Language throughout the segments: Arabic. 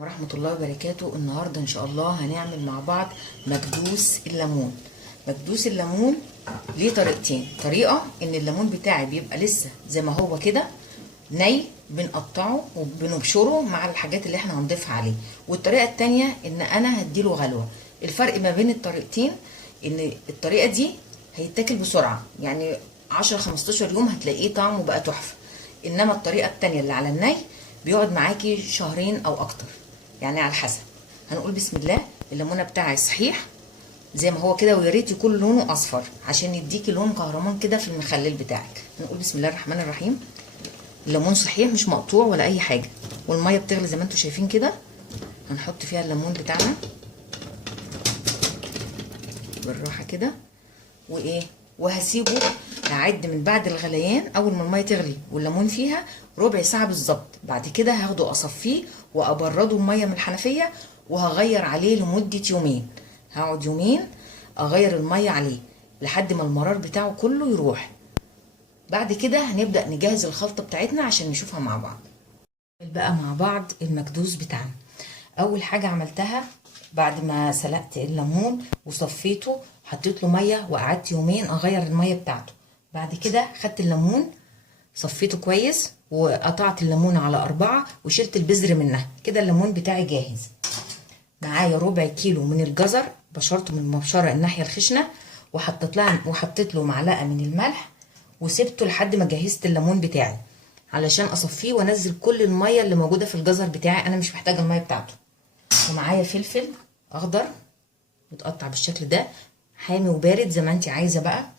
ورحمة الله وبركاته. النهاردة ان شاء الله هنعمل مع بعض مكدوس الليمون. مكدوس الليمون ليه طريقتين. طريقة ان الليمون بتاعي بيبقى لسه زي ما هو كده ني، بنقطعه وبنبشره مع الحاجات اللي احنا هنضيفها عليه، والطريقة التانية ان انا هديله غلوة. الفرق ما بين الطريقتين ان الطريقة دي هيتاكل بسرعة، يعني 10-15 يوم هتلاقيه طعمه بقى تحفة، انما الطريقة التانية اللي على الني بيقعد معاكي شهرين او اكتر، يعني على حسب. هنقول بسم الله. الليمونه بتاعي صحيح زي ما هو كده، ويا ريت يكون لونه اصفر عشان يديكي لون كهرمان كده في المخلل بتاعك. هنقول بسم الله الرحمن الرحيم. الليمون صحيح مش مقطوع ولا اي حاجه، والميه بتغلي زي ما انتم شايفين كده. هنحط فيها الليمون بتاعنا بالراحه كده، وايه، وهسيبه هعد من بعد الغليان. اول ما الميه تغلي والليمون فيها ربع ساعه بالظبط، بعد كده هاخده اصفيه وابرده الميه من الحنفيه، وهغير عليه لمده يومين. هقعد يومين اغير الميه عليه لحد ما المرار بتاعه كله يروح. بعد كده هنبدا نجهز الخلطه بتاعتنا عشان نشوفها مع بعض. بقى مع بعض المكدوس بتاعنا. اول حاجه عملتها بعد ما سلقت الليمون وصفيته، حطيت له ميه وقعدت يومين اغير الميه بتاعته. بعد كده خدت الليمون صفيته كويس وقطعت الليمون على 4 وشلت البذر منها. كده الليمون بتاعي جاهز. معايا ربع كيلو من الجزر، بشرته من المبشره الناحيه الخشنه، وحطيت له معلقه من الملح، وسبته لحد ما جهزت الليمون بتاعي علشان اصفيه وانزل كل الميه اللي موجوده في الجزر بتاعي، انا مش محتاجه الميه بتاعته. ومعايا فلفل اخضر متقطع بالشكل ده، حامي وبارد زي ما انت عايزه بقى،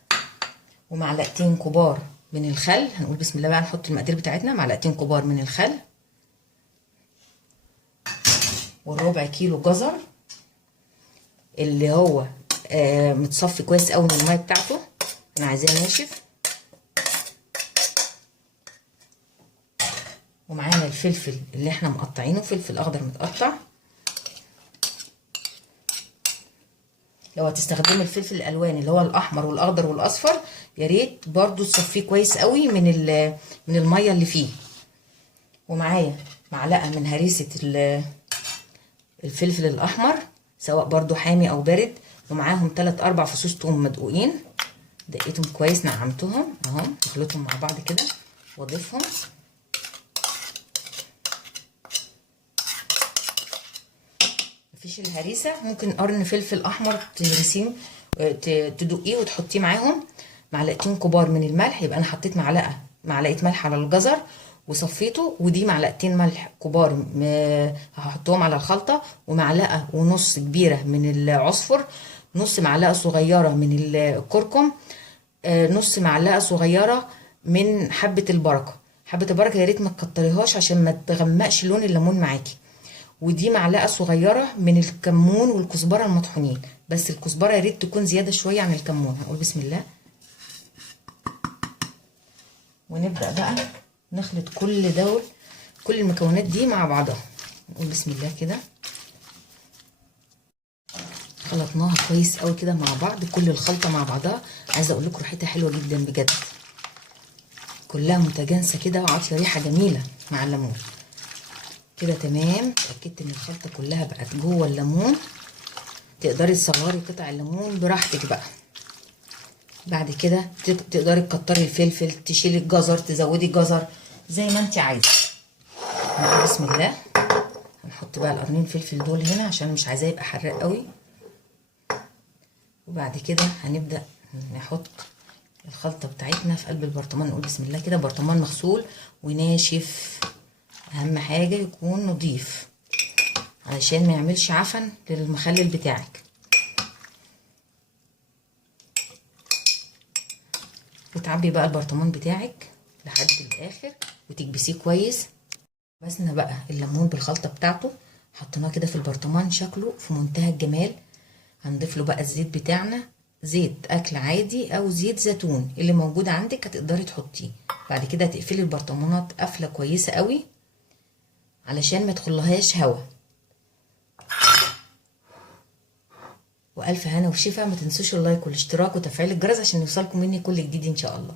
ومعلقتين كبار من الخل. هنقول بسم الله بقى، نحط المقادير بتاعتنا. معلقتين كبار من الخل، والربع كيلو جزر اللي هو متصفي كويس قوي من الميه بتاعته، انا عايزاه ناشف. ومعانا الفلفل اللي احنا مقطعينه، فلفل اخضر متقطع. لو هتستخدمي الفلفل الالوان اللي هو الاحمر والاخضر والاصفر، يا ريت برضو تصفيه كويس قوي من الميه اللي فيه. ومعايا معلقه من هريسه الفلفل الاحمر، سواء برضو حامي او بارد. ومعاهم 3-4 فصوص توم مدقوقين، دقيتهم كويس نعمتهم اهو. نخلطهم مع بعض كده واضيفهم. مفيش الهريسه، ممكن قرن فلفل احمر تهرسيه تدقيه وتحطيه معاهم. معلقتين كبار من الملح، يبقى انا حطيت معلقه ملح على الجزر وصفيته، ودي معلقتين ملح كبار هحطهم على الخلطه، ومعلقه ونص كبيره من العصفر، نص معلقه صغيره من الكركم، نص معلقه صغيره من حبه البركه. حبه البركه يا ريت ما تكتريهاش عشان ما تغمقش لون الليمون معاكي. ودي معلقه صغيره من الكمون والكزبره المطحونين، بس الكزبره يا ريت تكون زياده شويه عن الكمون. هنقول بسم الله، ونبدا بقى نخلط كل المكونات دي مع بعضها. نقول بسم الله كده. خلطناها كويس قوي كده مع بعض، كل الخلطه مع بعضها. عايزه اقول لكم ريحتها حلوه جدا بجد، كلها متجانسه كده وعاطيه ريحه جميله مع الليمون. كده تمام، اتاكدت ان الخلطه كلها بقت جوه الليمون. تقدري تصغري قطع الليمون براحتك بقى. بعد كده تقدري تكتري الفلفل، تشيلي الجزر، تزودي الجزر زي ما انت عايزه. بسم الله. هنحط بقى القرنين فلفل دول هنا عشان مش عايزاه يبقى حراق قوي. وبعد كده هنبدا نحط الخلطه بتاعتنا في قلب البرطمان. نقول بسم الله كده. برطمان مغسول وناشف، اهم حاجه يكون نضيف علشان ما يعملش عفن للمخلل بتاعك. وتعبي بقى البرطمان بتاعك لحد الاخر وتكبسيه كويس. بسنا بقى الليمون بالخلطه بتاعته، حطيناه كده في البرطمان، شكله في منتهى الجمال. هنضيف له بقى الزيت بتاعنا، زيت اكل عادي او زيت زيتون اللي موجود عندك هتقدري تحطيه. بعد كده تقفلي البرطمانات قفله كويسه قوي علشان ما يدخلهاش هوا. والف هنا وشفا. ما تنسوش اللايك والاشتراك وتفعيل الجرس عشان يوصلكم مني كل جديد ان شاء الله.